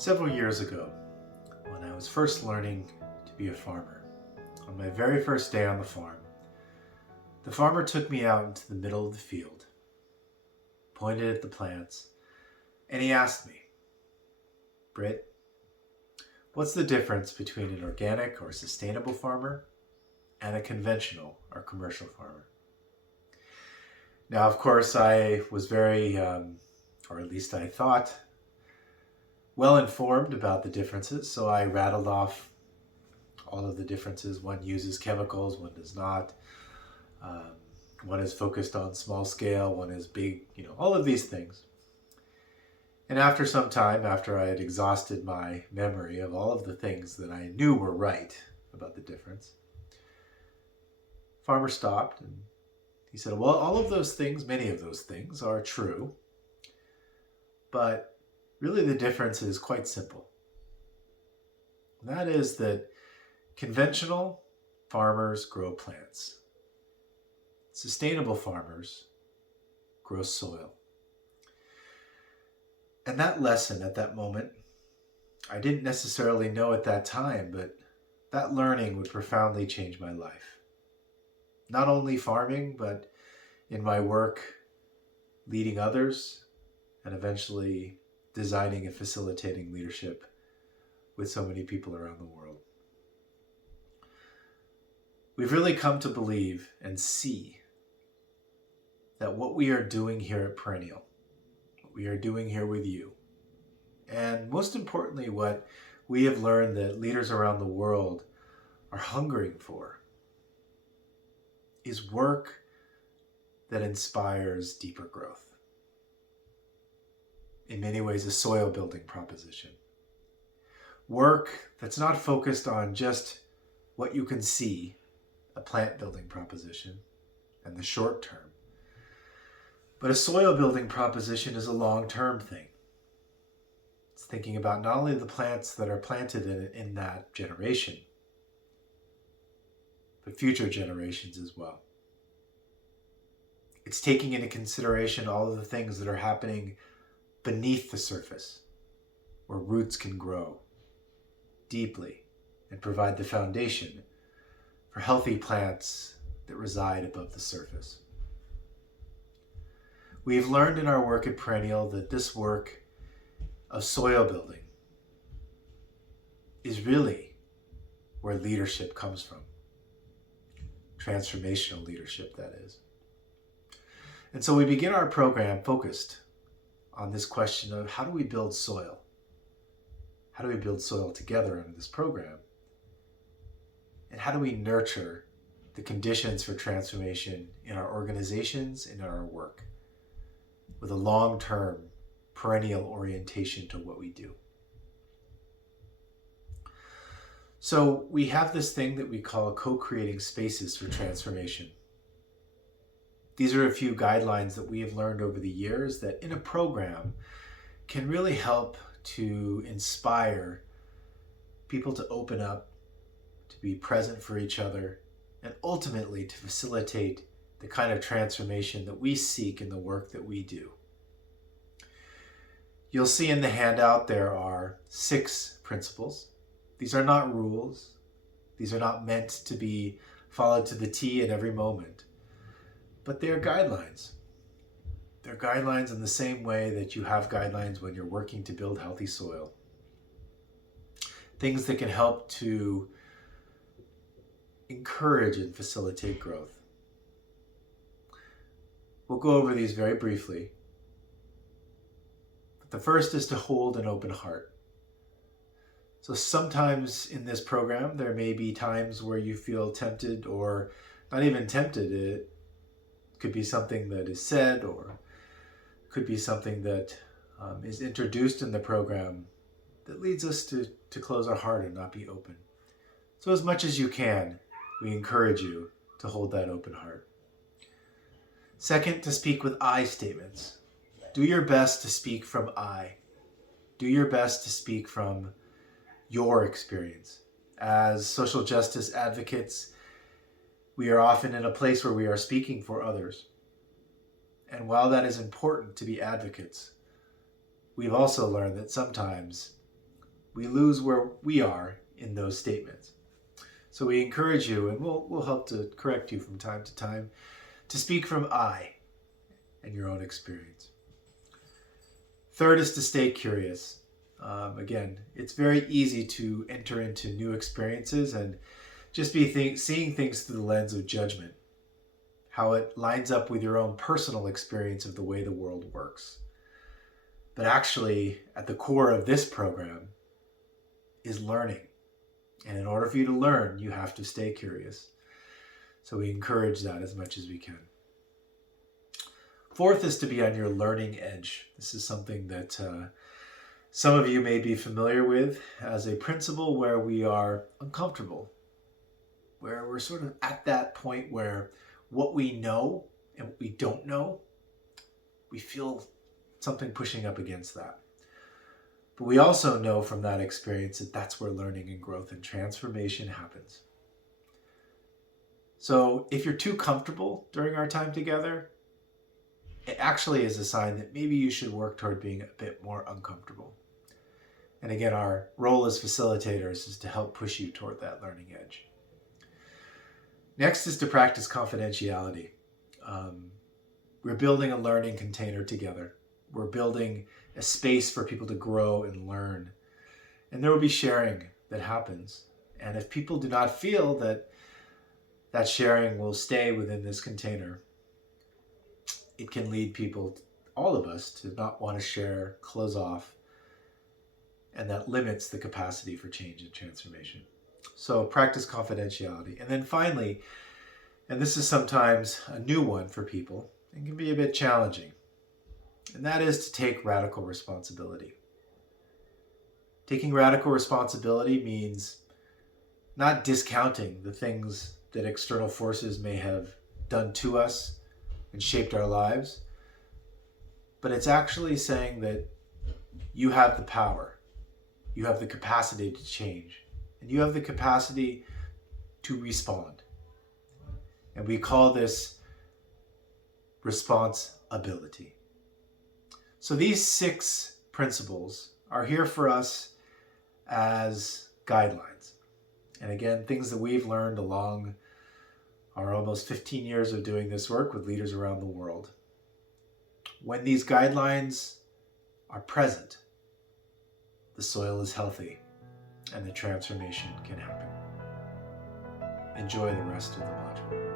Several years ago, when I was first learning to be a farmer, on my very first day on the farmer took me out into the middle of the field, pointed at the plants, and he asked me, "Britt, what's the difference between an organic or sustainable farmer and a conventional or commercial farmer?" Now, of course, I was very, or at least I thought, well informed about the differences, so I rattled off all of the differences. One uses chemicals, one does not. Um, One is focused on small scale, one is big, all of these things. And after some time, after I had exhausted my memory of all of the things that I knew were right about the difference, farmer stopped and he said, "Well, all of those things, many of those things are true, but really the difference is quite simple. And that is that conventional farmers grow plants. Sustainable farmers grow soil." And that lesson at that moment, I didn't necessarily know at that time, but that learning would profoundly change my life. Not only farming, but in my work leading others and eventually designing and facilitating leadership with so many people around the world. We've really come to believe and see that what we are doing here at Perennial, what we are doing here with you, and most importantly, what we have learned that leaders around the world are hungering for, is work that inspires deeper growth. In many ways, a soil building proposition. Work that's not focused on just what you can see, a plant building proposition, and the short term. But a soil building proposition is a long-term thing. It's thinking about not only the plants that are planted in that generation, but future generations as well. It's taking into consideration all of the things that are happening beneath the surface, where roots can grow deeply and provide the foundation for healthy plants that reside above the surface. We've learned in our work at Perennial that this work of soil building is really where leadership comes from. Transformational leadership, that is. And so we begin our program focused on this question of how do we build soil? How do we build soil together under this program? And how do we nurture the conditions for transformation in our organizations and in our work with a long-term, perennial orientation to what we do? So we have this thing that we call co-creating spaces for transformation. These are a few guidelines that we have learned over the years that in a program can really help to inspire people to open up, to be present for each other, and ultimately to facilitate the kind of transformation that we seek in the work that we do. You'll see in the handout there are 6 principles. These are not rules. These are not meant to be followed to the T at every moment. But they are guidelines. They're guidelines in the same way that you have guidelines when you're working to build healthy soil. Things that can help to encourage and facilitate growth. We'll go over these very briefly. But the first is to hold an open heart. So sometimes in this program, there may be times where you feel tempted, or not even tempted. It could be something that is said, or could be something that is introduced in the program that leads us to close our heart and not be open. So as much as you can, we encourage you to hold that open heart. Second, to speak with I statements. Do your best to speak from I. Do your best to speak from your experience. As social justice advocates, we are often in a place where we are speaking for others. And while that is important to be advocates, we've also learned that sometimes we lose where we are in those statements. So we encourage you, and we'll help to correct you from time to time, to speak from I and your own experience. Third is to stay curious. Again, it's very easy to enter into new experiences and just be seeing things through the lens of judgment, how it lines up with your own personal experience of the way the world works. But actually, at the core of this program is learning. And in order for you to learn, you have to stay curious. So we encourage that as much as we can. Fourth is to be on your learning edge. This is something that some of you may be familiar with as a principle where we are uncomfortable, where we're sort of at that point where what we know and what we don't know, we feel something pushing up against that. But we also know from that experience that that's where learning and growth and transformation happens. So if you're too comfortable during our time together, it actually is a sign that maybe you should work toward being a bit more uncomfortable. And again, our role as facilitators is to help push you toward that learning edge. Next is to practice confidentiality. We're building a learning container together. We're building a space for people to grow and learn. And there will be sharing that happens. And if people do not feel that that sharing will stay within this container, it can lead people, all of us, to not want to share, close off, and that limits the capacity for change and transformation. So practice confidentiality. And then finally, and this is sometimes a new one for people, and can be a bit challenging, and that is to take radical responsibility. Taking radical responsibility means not discounting the things that external forces may have done to us and shaped our lives, but it's actually saying that you have the power, you have the capacity to change, and you have the capacity to respond. And we call this responsibility. So these 6 principles are here for us as guidelines. And again, things that we've learned along our almost 15 years of doing this work with leaders around the world. When these guidelines are present, the soil is healthy and the transformation can happen. Enjoy the rest of the module.